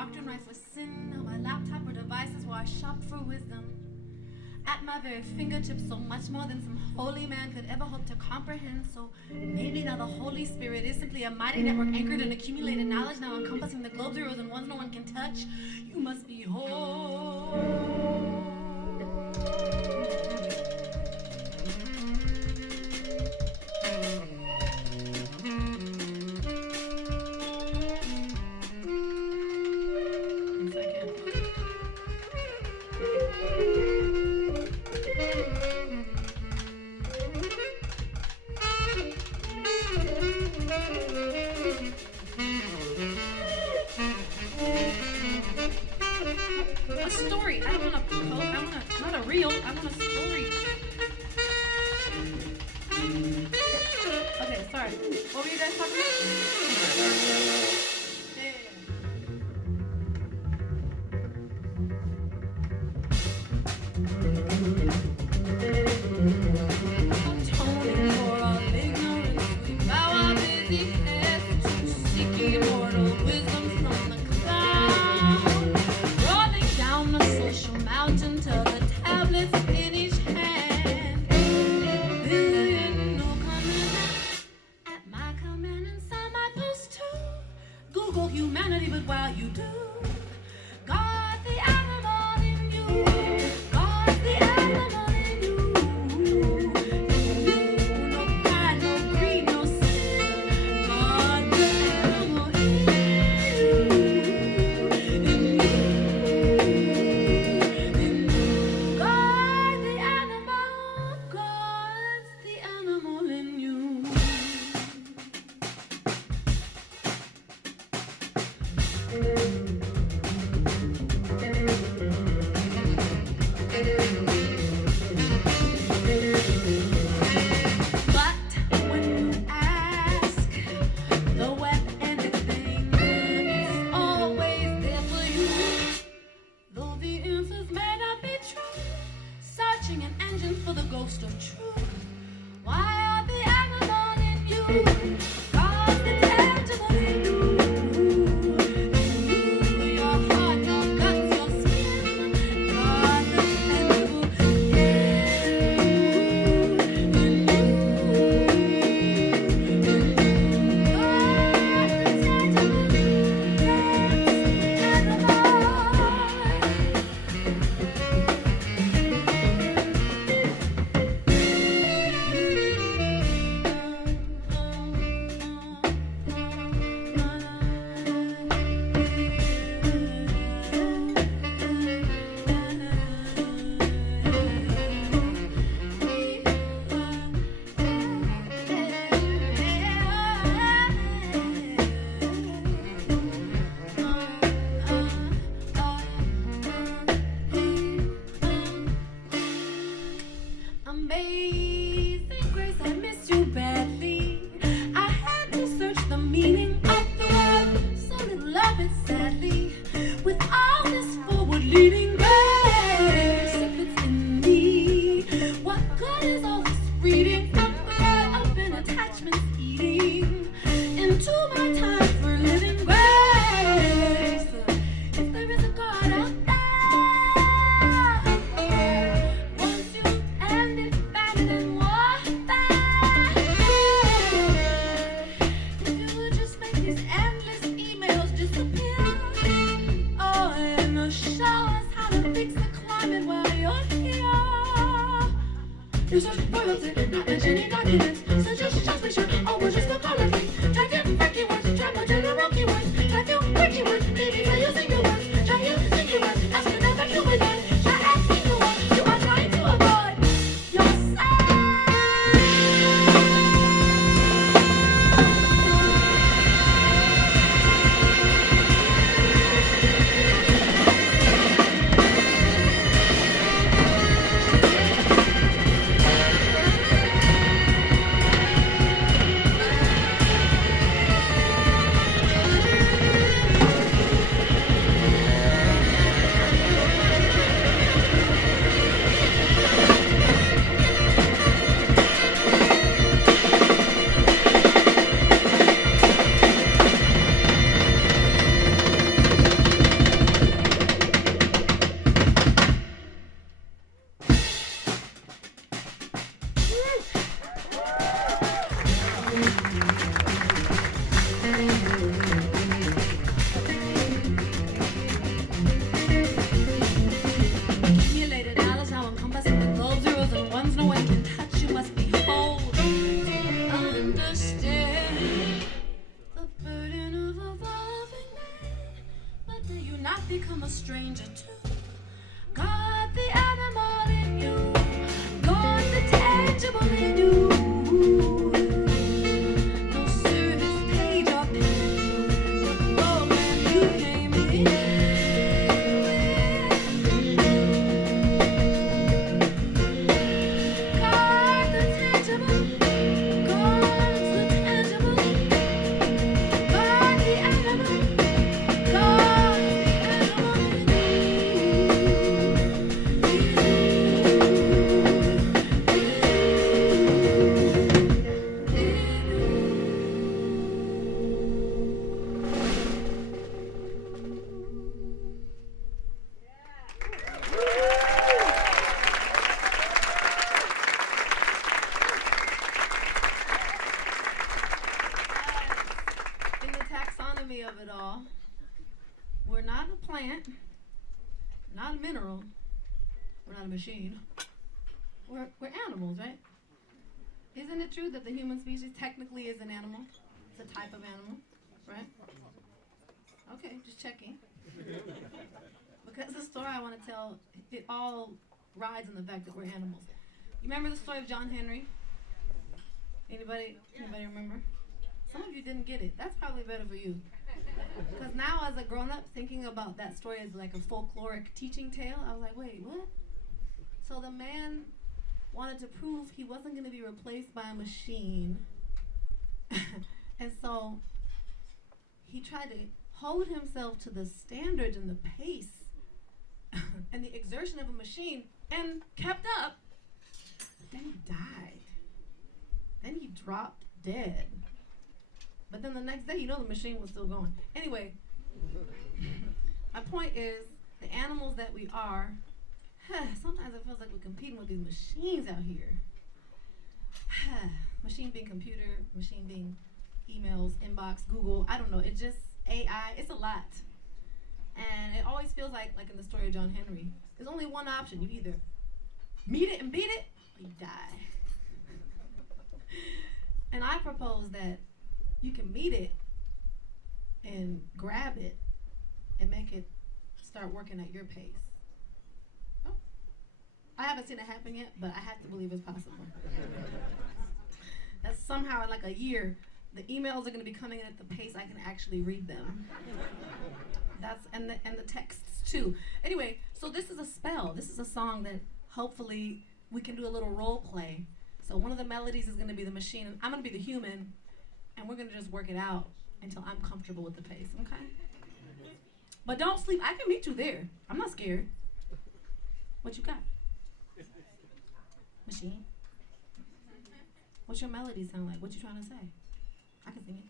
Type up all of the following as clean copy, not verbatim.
doctrine rife with sin. On my laptop or devices where I shop for wisdom. At my very fingertips, so much more than some holy man could ever hope to comprehend. So maybe now the Holy Spirit is simply a mighty network anchored in accumulated knowledge, now encompassing the globe, zeros and ones no one can touch. You must be whole. A story. I don't want a poem. I want a, not a reel. I want a story. Okay, sorry. What were you guys talking about? Atoning for all ignorance, we bow our busy heads to seeking immortal wisdom from the cloud. Rolling down the social mountain to the tablets in each hand. Billion no command at my command and sign my post to Google humanity, but while you do, guard the animal in you. Guard the animal in you. No pride, no greed, no sin. Guard the animal in you. Guard the animal. Guard the animal in you. But when you ask the wet-ended thing, it's always there for you. Though the answers may not be true, searching an engine for the ghost of truth. Why are the animal in you? God's the tangible in you. Your heart, your guts, your skin. God the tangible in you. stranger too. Got the animal in you, got the tangible in you. No service page or pen, the program you came in. Of it all, we're not a plant, not a mineral, we're not a machine, we're animals, right? Isn't it true that the human species technically is an animal? It's a type of animal, right? Okay, just checking. Because the story I want to tell, it all rides on the fact that we're animals. You remember the story of John Henry? Anybody remember? Some of you didn't get it. That's probably better for you. Because now as a grown-up, thinking about that story as like a folkloric teaching tale, I was like, wait, what? So the man wanted to prove he wasn't going to be replaced by a machine. And so he tried to hold himself to the standards and the pace and the exertion of a machine and kept up. But then he died. Then he dropped dead. But then the next day, the machine was still going. Anyway, my point is, the animals that we are, sometimes it feels like we're competing with these machines out here. Machine being computer, machine being emails, inbox, Google, I don't know, it's just AI, it's a lot. And it always feels like in the story of John Henry, there's only one option. You either meet it and beat it, or you die. And I propose that you can meet it and grab it and make it start working at your pace. Oh. I haven't seen it happen yet, but I have to believe it's possible. That somehow in like a year, the emails are going to be coming in at the pace I can actually read them. And the texts too. Anyway, so this is a spell. This is a song that hopefully we can do a little role play. So one of the melodies is going to be the machine, and I'm going to be the human. And we're going to just work it out until I'm comfortable with the pace, okay? But don't sleep. I can meet you there. I'm not scared. What you got? Machine? What's your melody sound like? What you trying to say? I can sing it.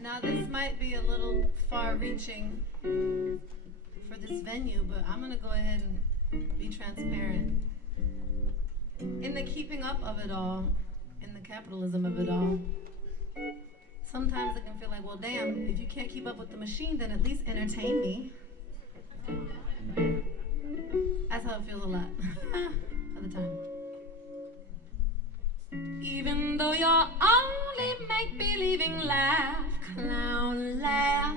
Now this might be a little far-reaching for this venue, but I'm gonna go ahead and be transparent. In the keeping up of it all, in the capitalism of it all, sometimes it can feel like, well, damn, if you can't keep up with the machine, then at least entertain me. That's how it feels a lot of the time. Even though you're only make-believing, laugh, clown, laugh.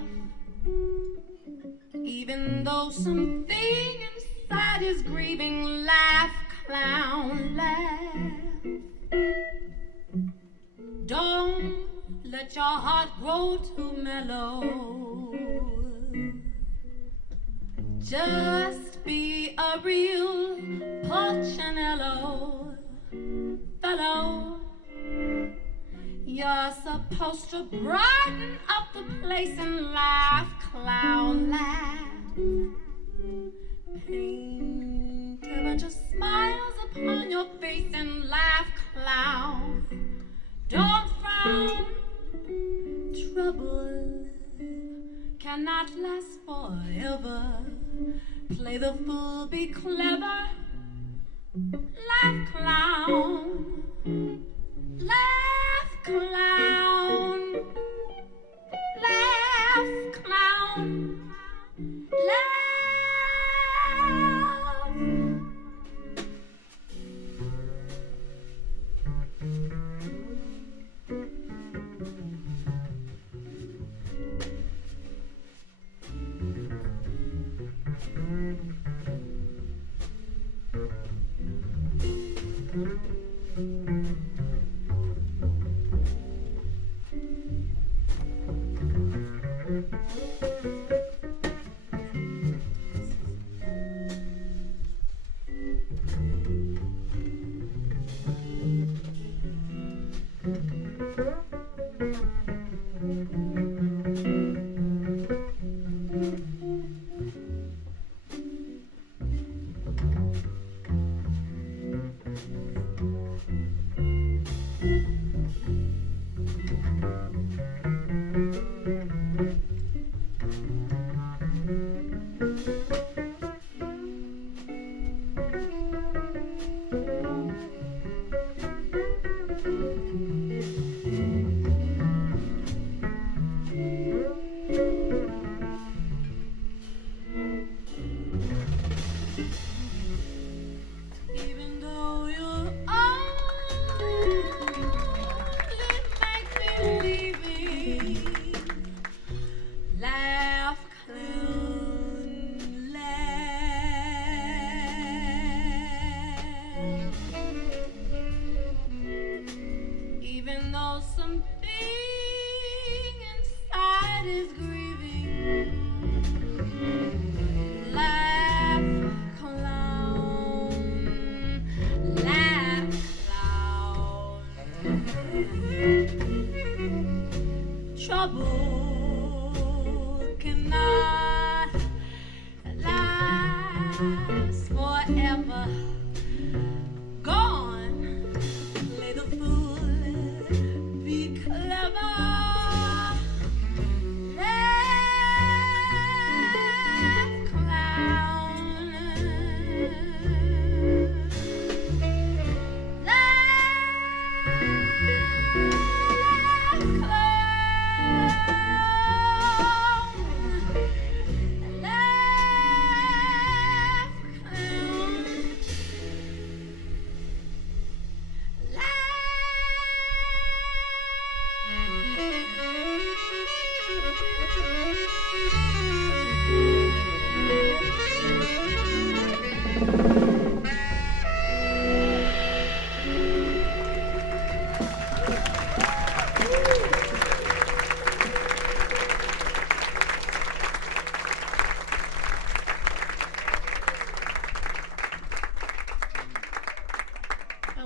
Even though something inside is grieving, laugh, clown, laugh. Don't let your heart grow too mellow. Just be a real Punchinello fellow. You're supposed to brighten up the place and laugh, clown, laugh. Paint a bunch of smiles upon your face and laugh, clown. Don't frown. Trouble cannot last forever. Play the fool, be clever. Laugh, clown. Laugh, clown. Laugh, clown. Laugh.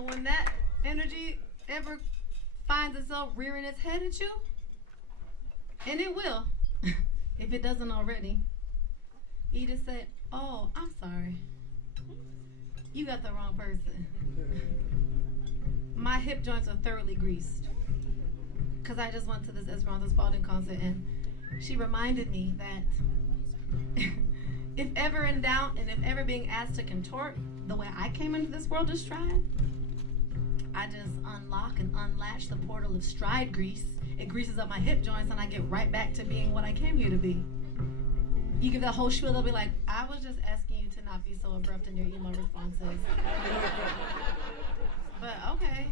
When that energy ever finds itself rearing its head at you, and it will, if it doesn't already, you just say, oh, I'm sorry. You got the wrong person. my hip joints are thoroughly greased. Because I just went to this Esperanza Spalding concert, and she reminded me that if ever in doubt and if ever being asked to contort the way I came into this world of stride, I just unlock and unlatch the portal of stride grease. It greases up my hip joints, and I get right back to being what I came here to be. You give that whole spiel, they'll be like, I was just asking you to not be so abrupt in your emo responses. But okay.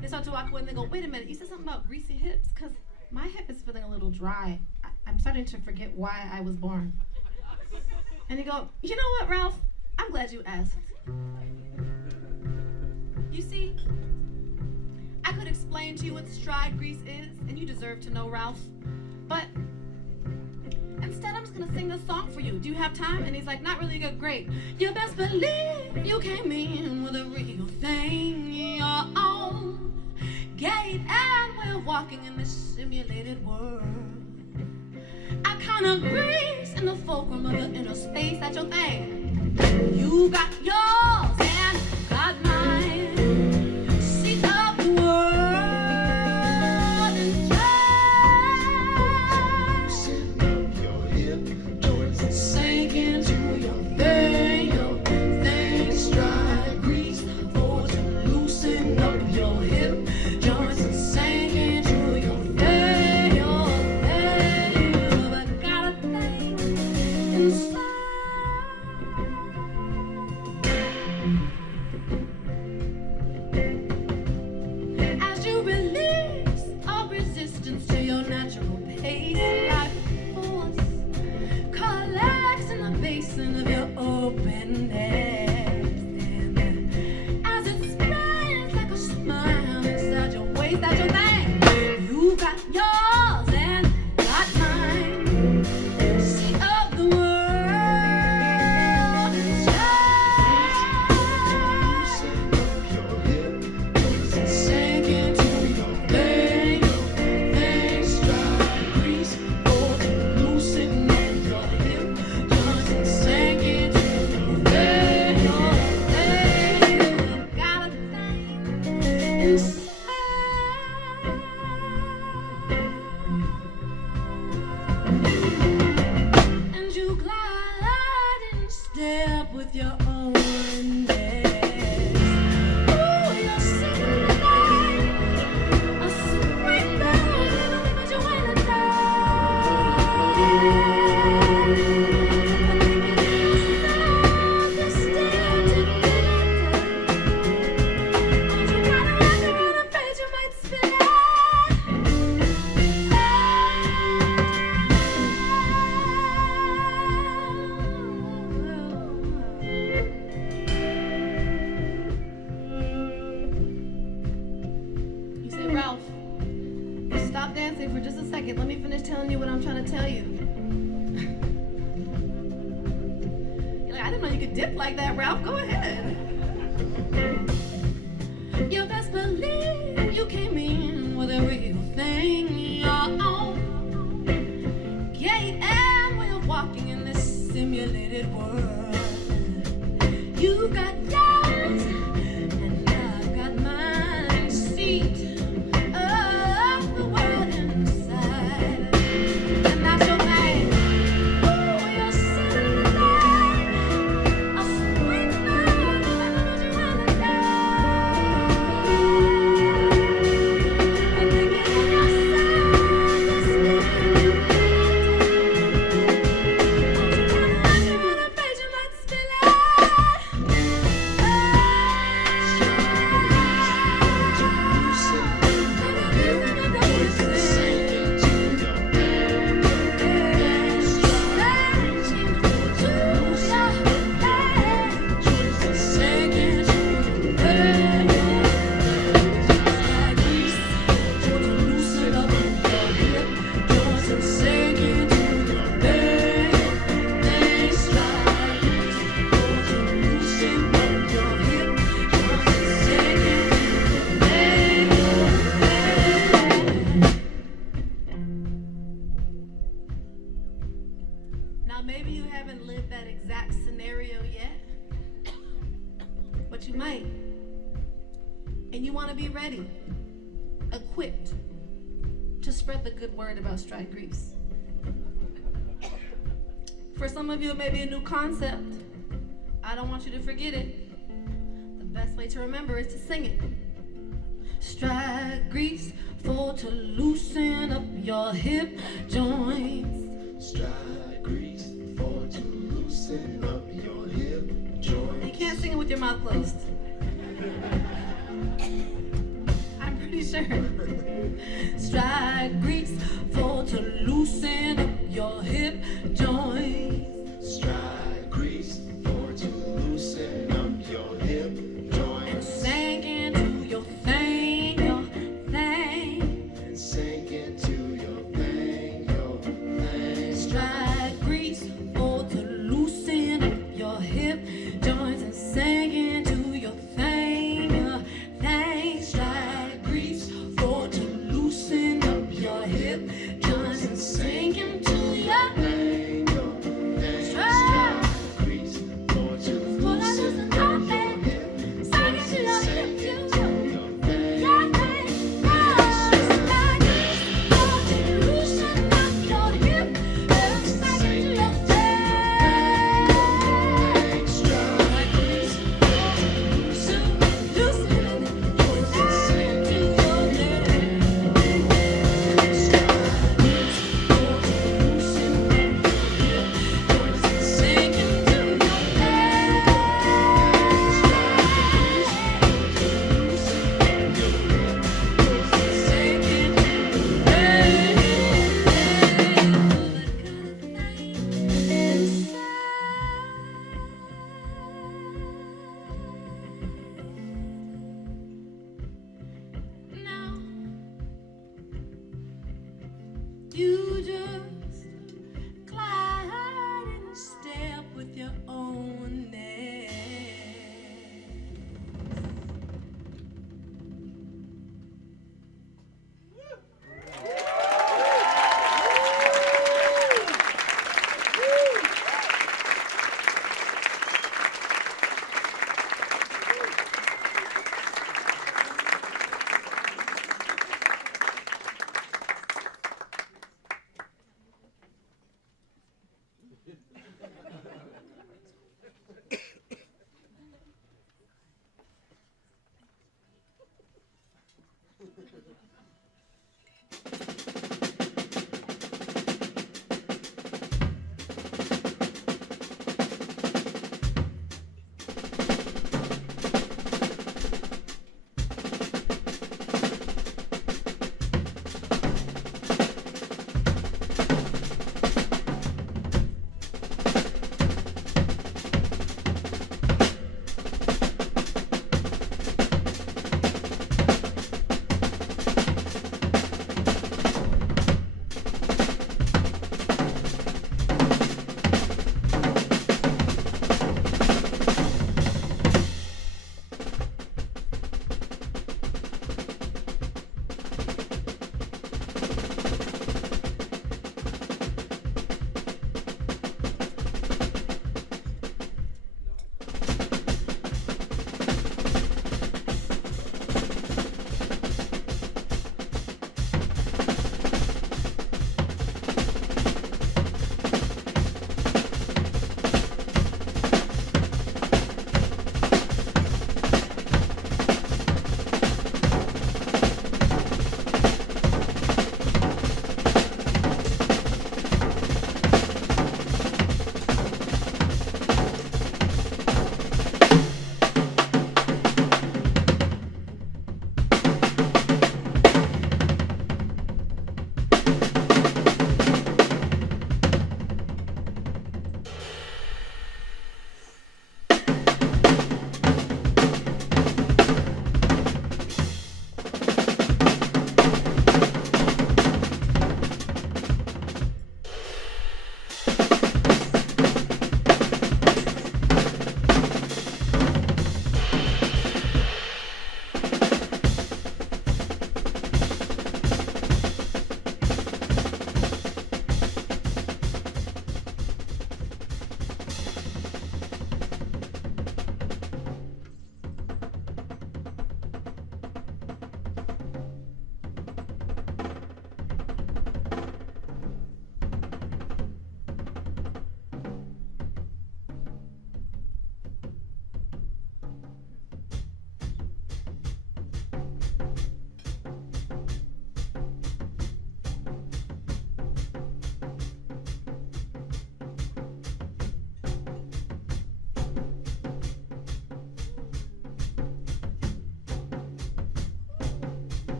They start to walk away and they go, wait a minute, you said something about greasy hips? Because my hip is feeling a little dry. I'm starting to forget why I was born. And you go, you know what, Ralph? I'm glad you asked. You see, I could explain to you what stride grease is, and you deserve to know, Ralph. But instead, I'm just gonna sing this song for you. Do you have time? And he's like, not really good. Great. You best believe you came in with a real thing. Your own gate, and we're walking in this simulated world. I kinda grease in the fulcrum of the inner space. That's your thing. You got yours and got mine. Seat of the world and just your hip joints and sink into your thing, stride grease for to loosen up your hip joints and sink into your thing, but got a thing inside. As you release all resistance to your natural pace, life force collects in the basin of your openness. And as it spreads like a smile inside your waist, that's your thing. You got yours and got mine. Sea of the world is yours. Your hip and sink into your thing, stride grease for to loosen up your hip joints and sink into your thing, got a thing inside. And you glide in step with your own legs. Ooh, you're sitting tonight, a sweet bird, but you ain't a dove. You're still together, and you gotta rock around, afraid you might spill it. You say, Ralph, stop dancing for just a second. Let me finish telling you what I'm trying to tell you. You're like, I didn't know you could dip like that, Ralph. Go ahead. You best believe you came in with a real thing. Your own gate, and we're walking in this simulated world. You got yours, and I've got mine. Seat of the world inside, and that's your thing. Ooh, you're sitting tonight, a sweet bird, but you ain't a dove. And thinking in yourself, you're still together. And you gotta rock around, afraid you might spill it. be ready, equipped to spread the good word about stride grease. For some of you, it may be a new concept. I don't want you to forget it. The best way to remember is to sing it. Stride grease for to loosen up your hip joints. Stride grease for to loosen up your hip joints. You can't sing it with your mouth closed. I'm pretty sure. Stride grease for to loosen up your hip joints. Stride grease for to loosen up your hip joints. And sink into your thing, your thing. And sink into your thing, your thing. Stride grease for to loosen up your hip joints and sink into your thing, your thing. Stride grease for to loosen up your hip joints and sink into your Thing, your thing. Stride grease for to loosen up your hip. sink into your hip Your joints. thing. Your thing. Stride grease for to loosen up your hip and sink into your thing. Stride grease for to loosen up your joints and sink into your thing. Now you just glide and step with your own neck.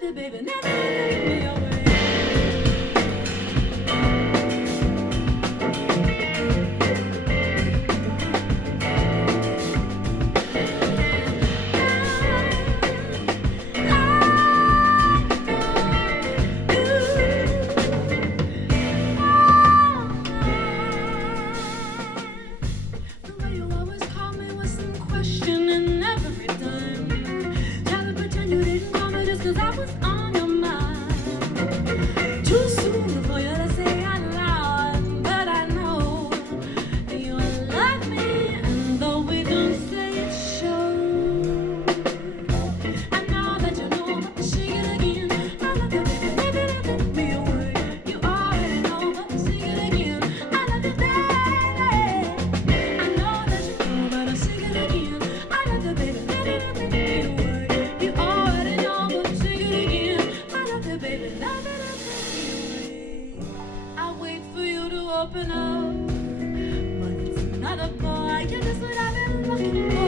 love you, baby. Never leave me away. The way you always call me with some question and every time. Try to pretend you didn't call me just 'cause I was on your mind. Too soon for you to say out loud, but I know you love me, and though we don't say it, shows. I know that you know, but sing it again. I love you, baby, baby, don't let me away. You already know, but sing it again. I love you, baby. I know that you know, but I'll sing it again. I love you, baby, baby, don't let me away. You already know, but sing it again. I love you, baby, love it, don't let me away. I wait for you to open up, but it's not a boy. You're just what I've been looking for.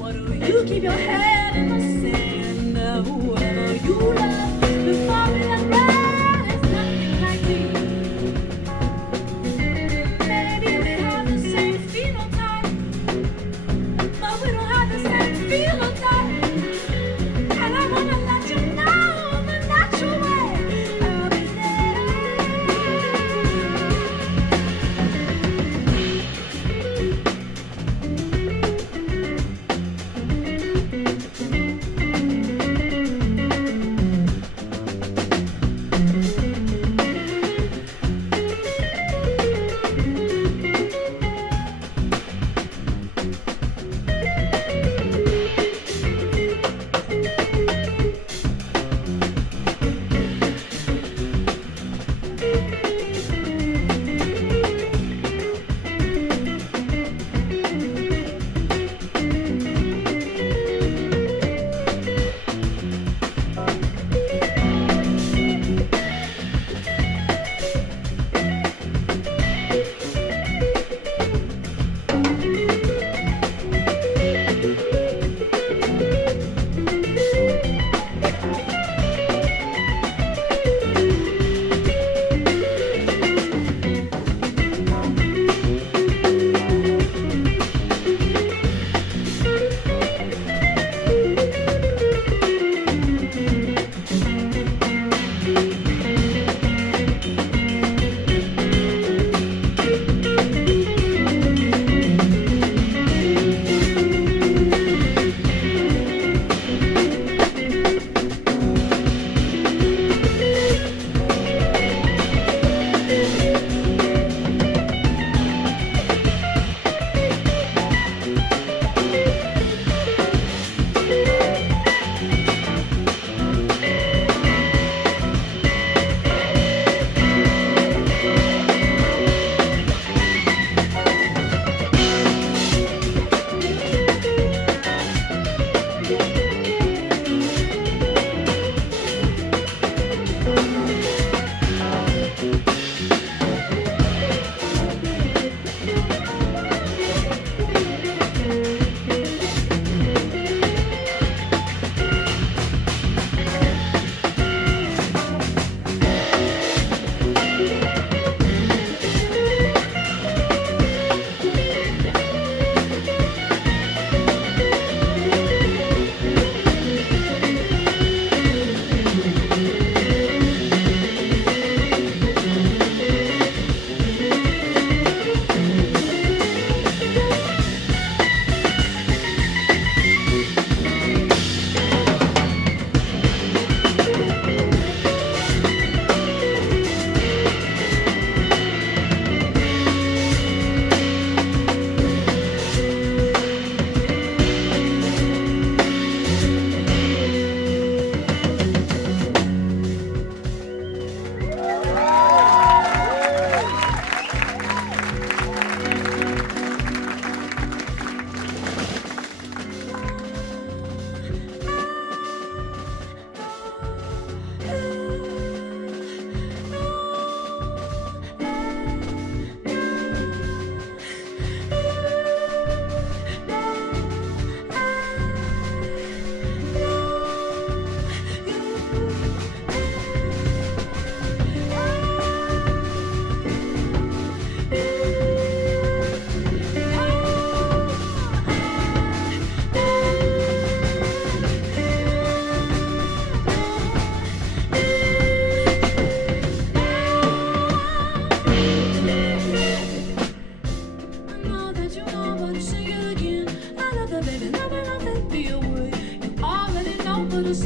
Why do you keep your head in the sand? Whoever you love before we let ride is nothing like me. Maybe we have the same phenotype, but we don't have the same phenotype. And I wanna let you know the natural way. I'll be there.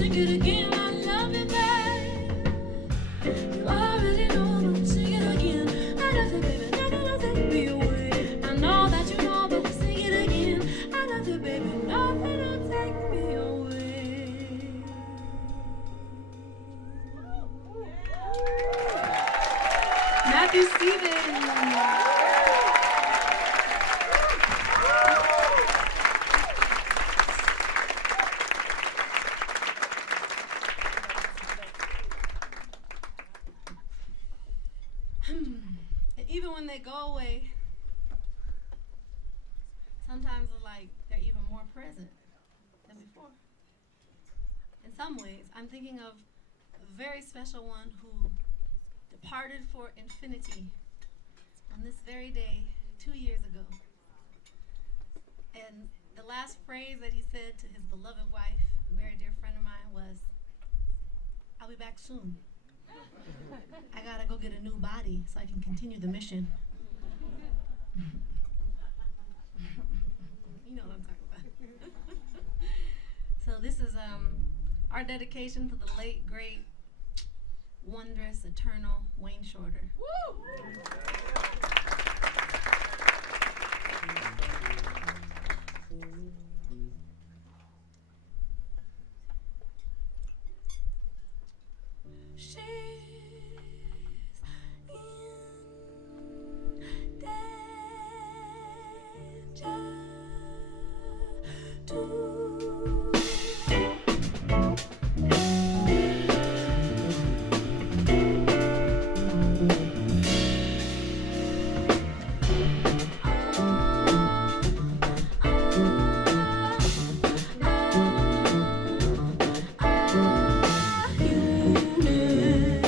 sing it again. I love you, babe. You already know, but sing it again. I love you, baby. Nothing'll take me away. I know that you know, but sing it again. I love you, baby. Nothing'll take me away. Matthew Stevens. And even when they go away, sometimes it's like they're even more present than before. In some ways, I'm thinking of a very special one who departed for infinity on this very day 2 years ago. And the last phrase that he said to his beloved wife, a very dear friend of mine, was, "I'll be back soon. I gotta go get a new body so I can continue the mission." You know what I'm talking about. So this is our dedication to the late, great, wondrous, eternal Wayne Shorter. Woo! She's in danger too. You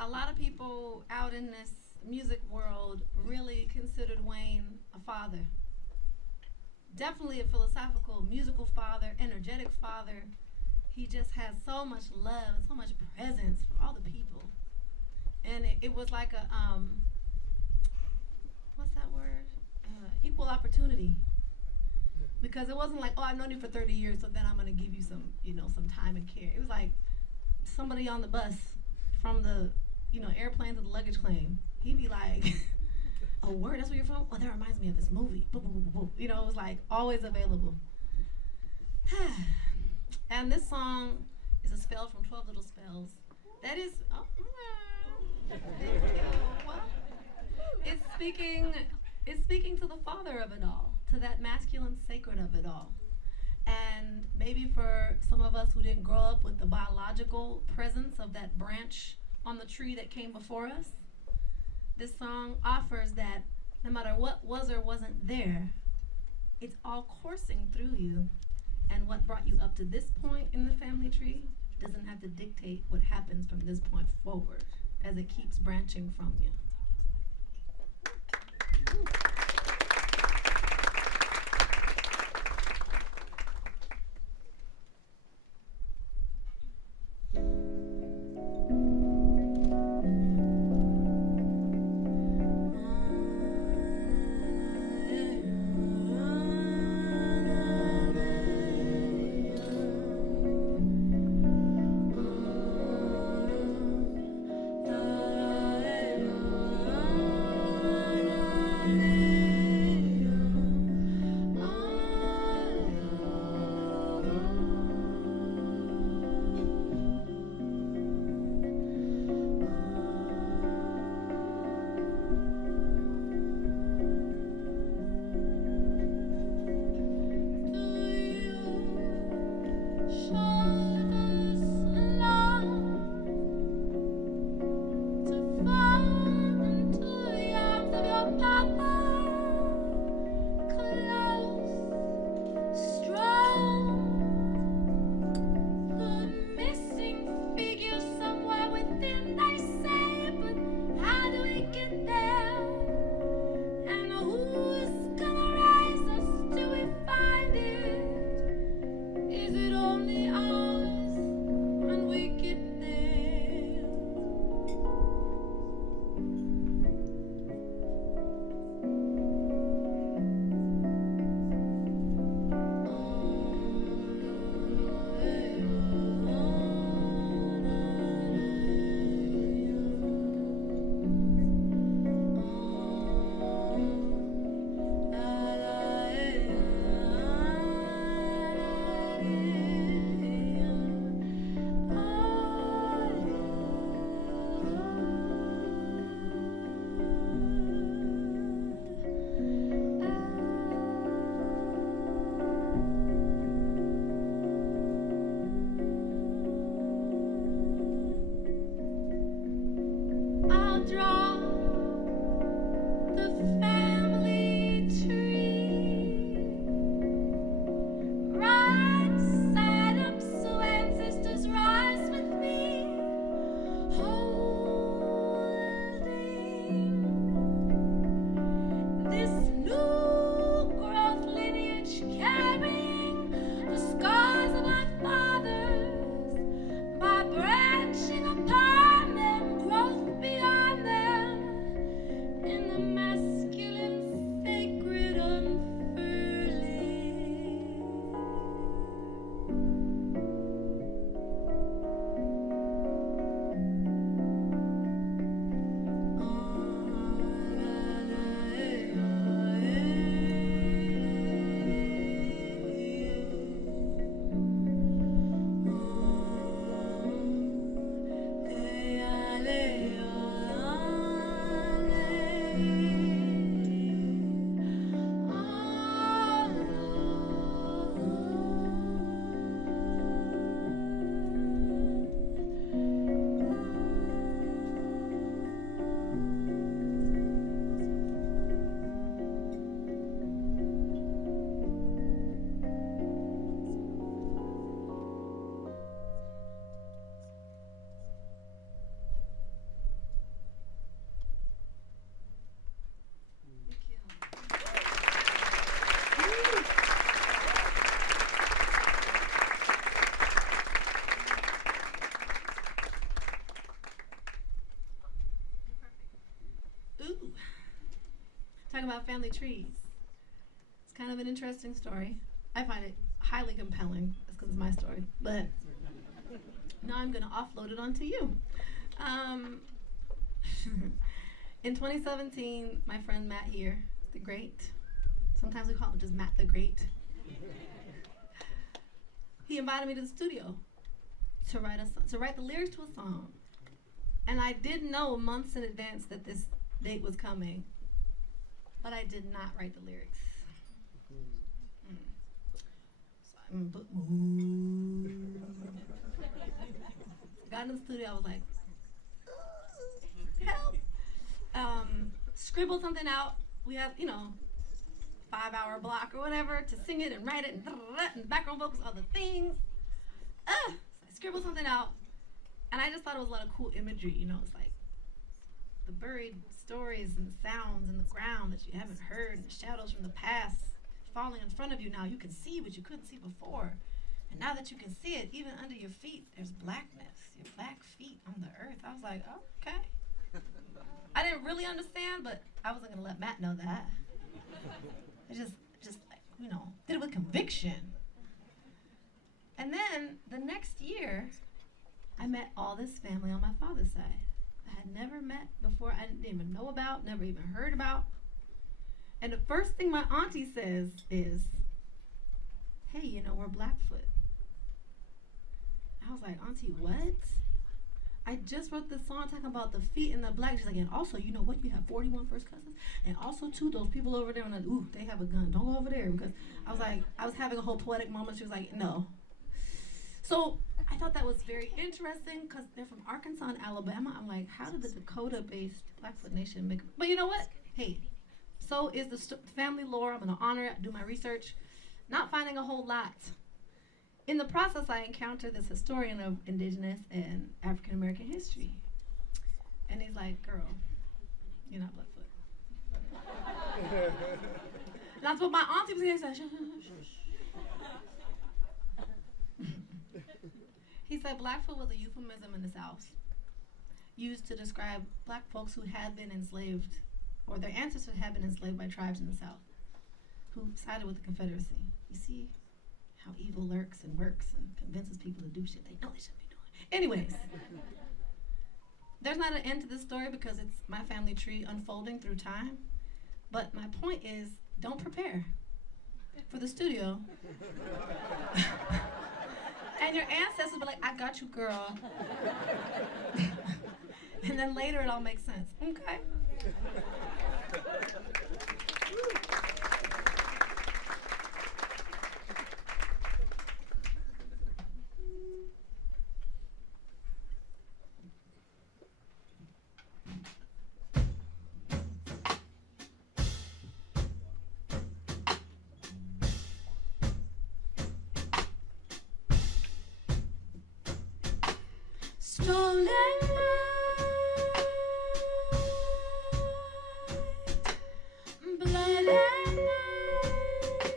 a lot of people out in this music world really considered Wayne a father. Definitely a philosophical, musical father, energetic father. He just has so much love and so much presence for all the people. And it was like a, what's that word? Equal opportunity. Because it wasn't like, oh, I've known you for 30 years, so then I'm going to give you some, some time and care. It was like somebody on the bus from the, airplane to the luggage claim. He'd be like, oh, word, that's where you're from? Oh, that reminds me of this movie. Boom, boom, boom, boom. It was like always available. And this song is a spell from 12 Little Spells. That is, thank you. Well, it's speaking to the father of it all, to that masculine sacred of it all. And maybe for some of us who didn't grow up with the biological presence of that branch on the tree that came before us, this song offers that no matter what was or wasn't there, it's all coursing through you. And what brought you up to this point in the family tree doesn't have to dictate what happens from this point forward as it keeps branching from you. talking about family trees. It's kind of an interesting story. I find it highly compelling. That's because it's my story. But now I'm going to offload it onto you. In 2017, my friend Matt here, the Great, sometimes we call him just Matt the Great, he invited me to the studio to write the lyrics to a song. And I did know months in advance that this date was coming, but I did not write the lyrics. Got in the studio, I was like, help. Scribbled something out. We have, 5-hour block or whatever to sing it and write it and background vocals, other things. So I scribbled something out, and I just thought it was a lot of cool imagery. It's like the buried stories and the sounds in the ground that you haven't heard, and the shadows from the past falling in front of you now. You can see what you couldn't see before. And now that you can see it, even under your feet, there's blackness, your black feet on the earth. I was like, oh, okay. I didn't really understand, but I wasn't going to let Matt know that. I just did it with conviction. And then the next year, I met all this family on my father's side. I had never met before, I didn't even know about, never even heard about. And the first thing my auntie says is, hey, we're Blackfoot. I was like, Auntie, what? I just wrote this song talking about the feet and the black. She's like, and also, you know what? You have 41 first cousins. And also, too, those people over there, they have a gun. Don't go over there. Because I was like, I was having a whole poetic moment. She was like, no. So I thought that was very interesting because they're from Arkansas and Alabama. I'm like, how did the Dakota-based Blackfoot Nation make? But you know what? Hey, so is the family lore. I'm going to honor it, do my research. Not finding a whole lot. In the process, I encountered this historian of Indigenous and African American history. And he's like, girl, you're not Blackfoot. That's what my auntie was saying. He said Blackfoot was a euphemism in the South, used to describe black folks who had been enslaved, or their ancestors had been enslaved by tribes in the South, who sided with the Confederacy. You see how evil lurks and works and convinces people to do shit they know they shouldn't be doing. Anyways, there's not an end to this story because it's my family tree unfolding through time. But my point is, don't prepare for the studio. And your ancestors will be like, I got you, girl. And then later it all makes sense. Okay. Stolen night, blood and night,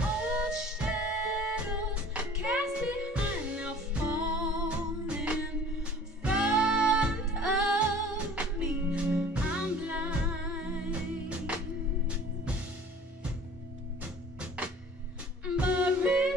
old shadows cast behind, now falling in front of me. I'm blind, buried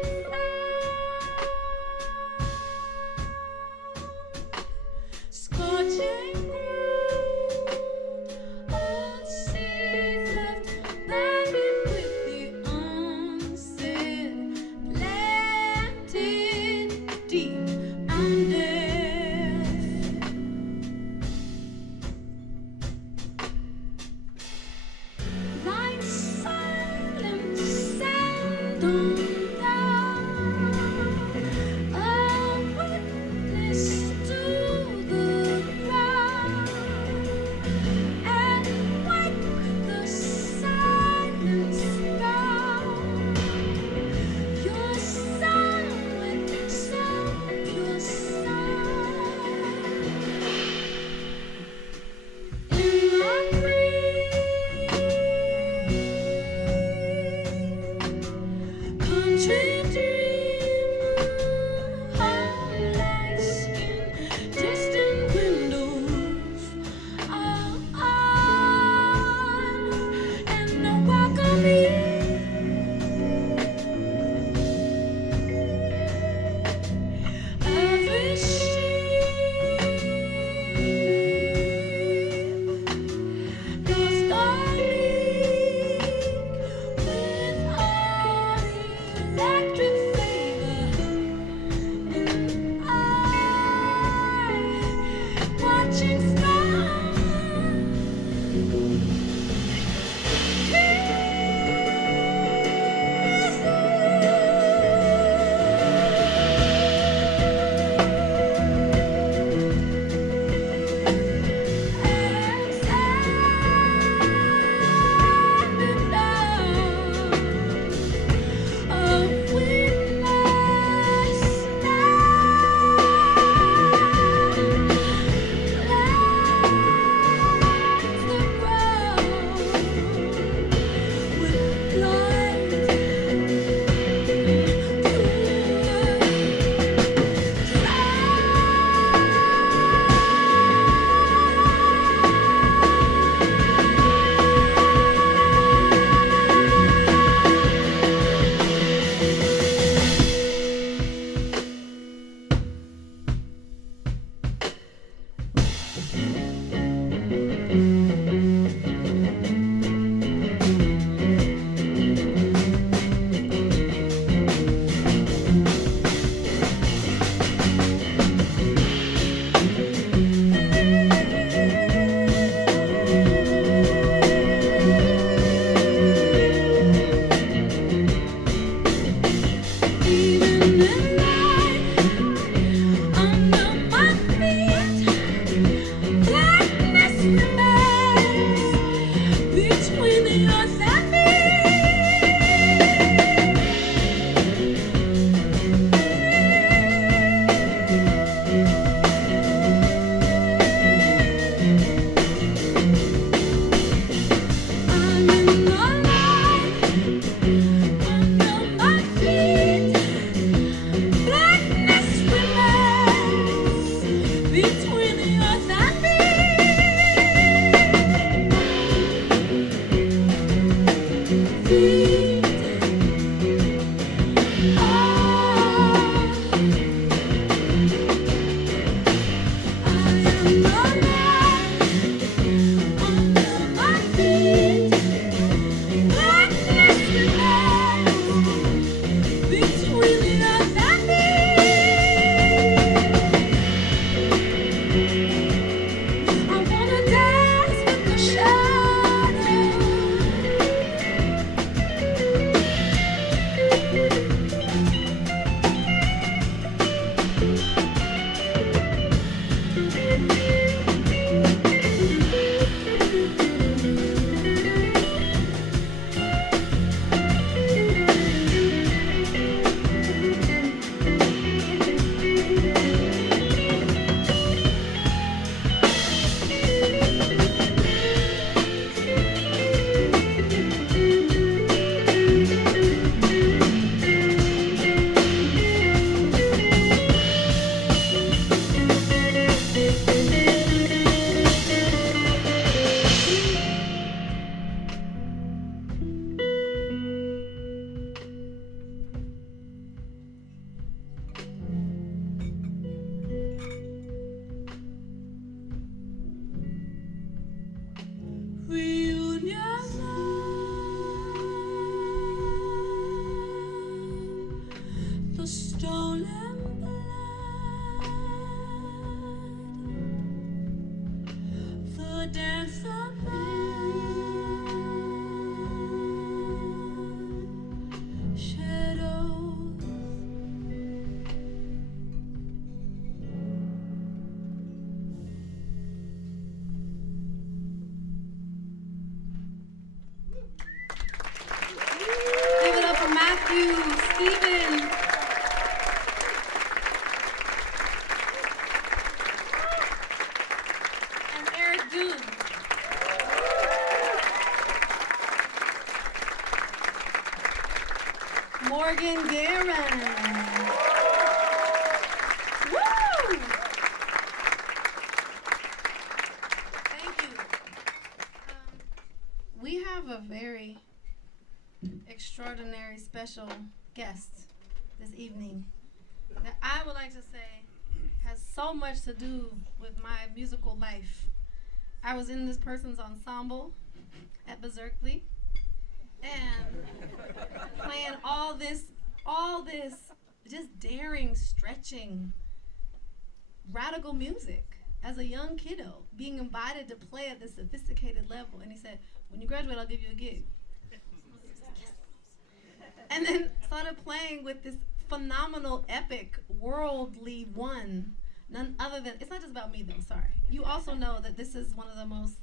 stolen blood, the dance of shadows. Give it up for Matthew, Stephen. And Eric Doob. Morgan Guerin. Woo! Thank you. We have a very extraordinary special guest this evening that I would like to say has so much to do with my musical life. I was in this person's ensemble at Berkeley and playing all this just daring, stretching, radical music as a young kiddo, being invited to play at this sophisticated level. And he said, when you graduate, I'll give you a gig. And then started playing with this phenomenal, epic, worldly one. None other than, it's not just about me though, sorry. You also know that this is one of the most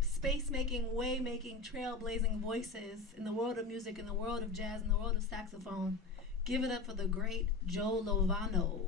space-making, way-making, trailblazing voices in the world of music, in the world of jazz, in the world of saxophone. Give it up for the great Joe Lovano.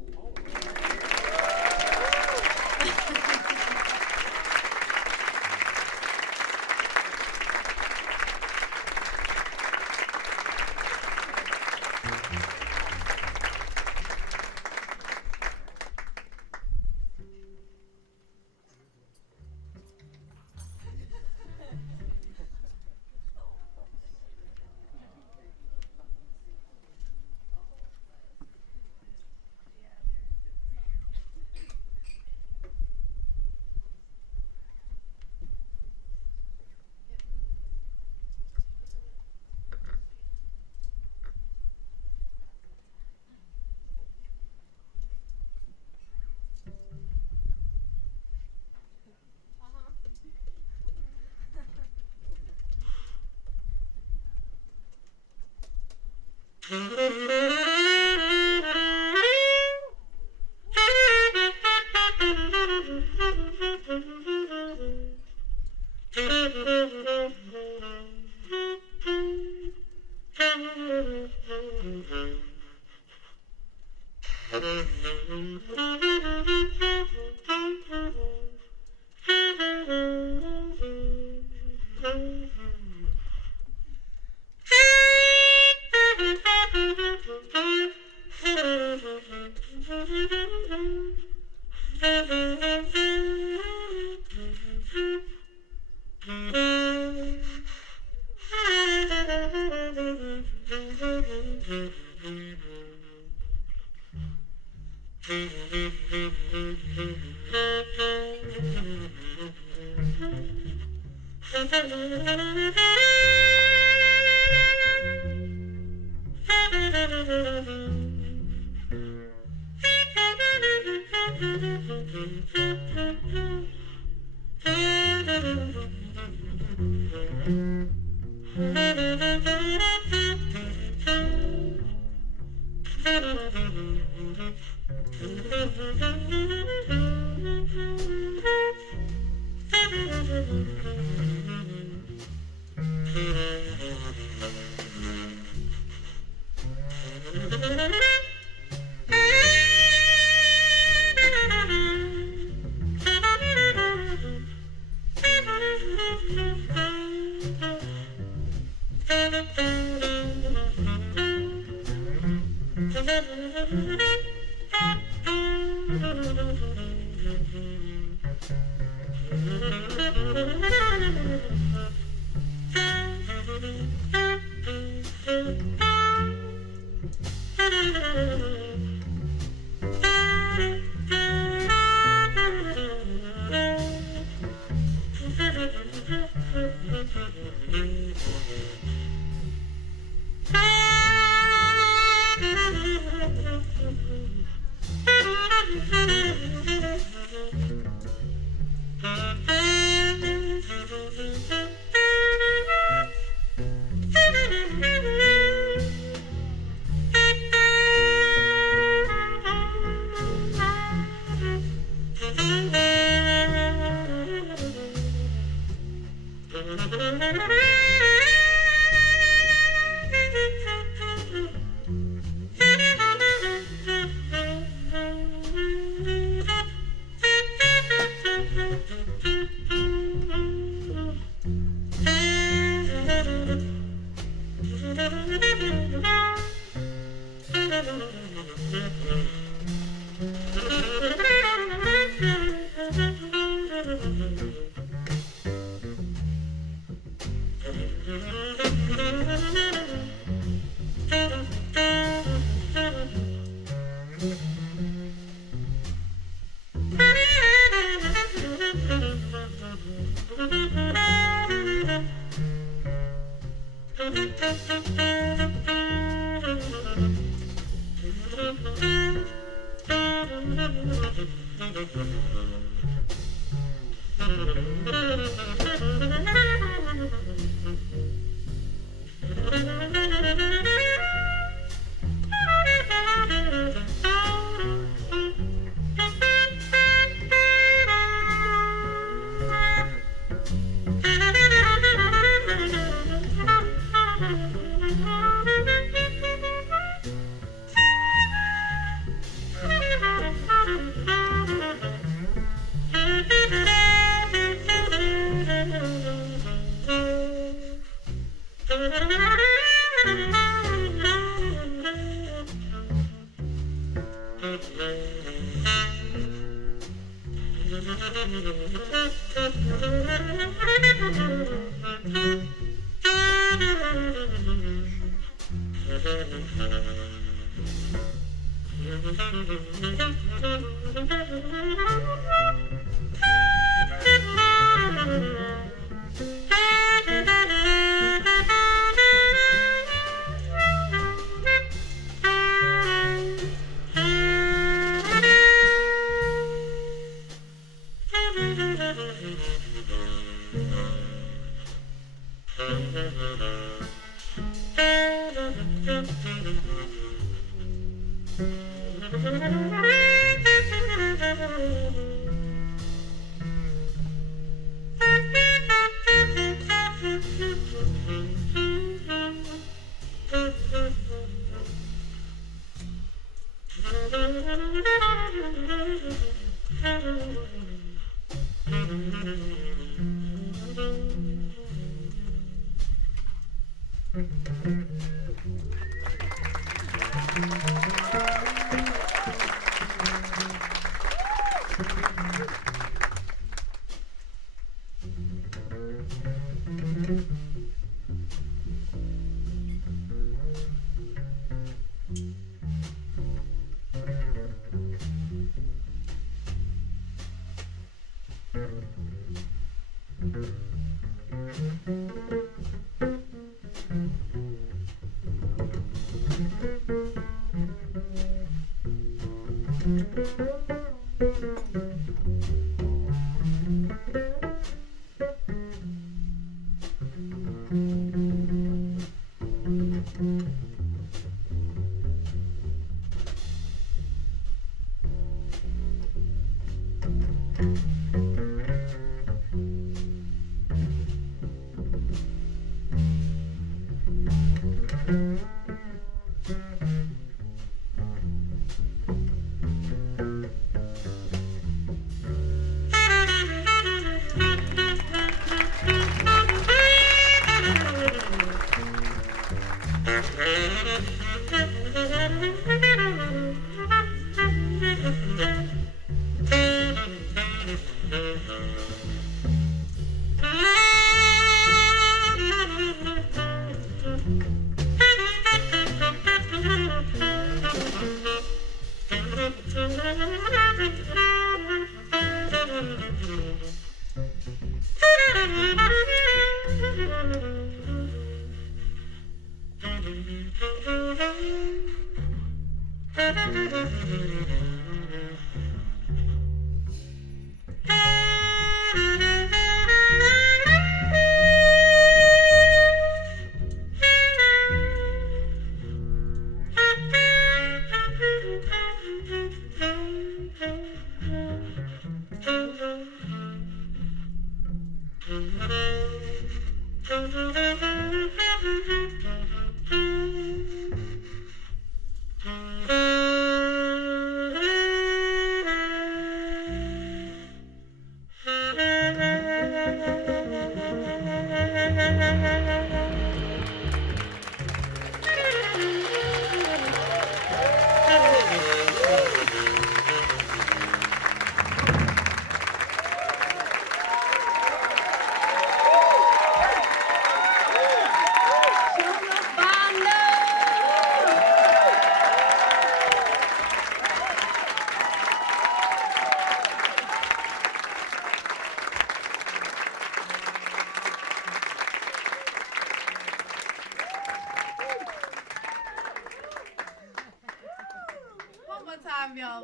One more time, y'all.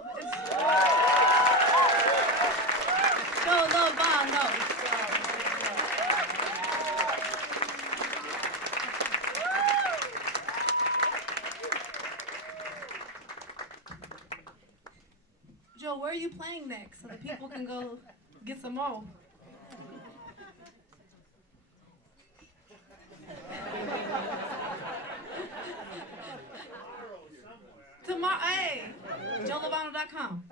Joe Lovano. Joe, where are you playing next so that people can go get some more? Tomorrow, hey, JoeLovano.com.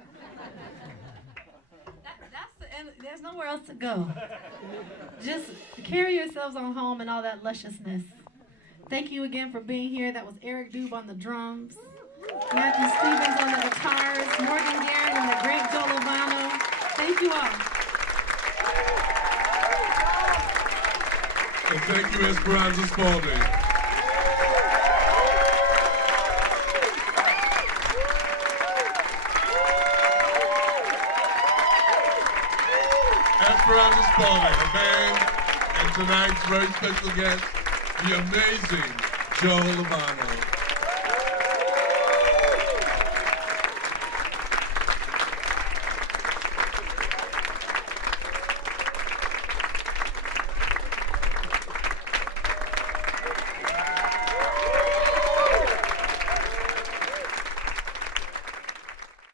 That's the end. There's nowhere else to go. Just carry yourselves on home and all that lusciousness. Thank you again for being here. That was Eric Doob on the drums, Matthew Stevens on the guitars, Morgan Guerin and the great Joe Lovano. Thank you all. And thank you, Esperanza Spalding. Esperanza Spalding, a band, and tonight's very special guest, the amazing Joe Lovano.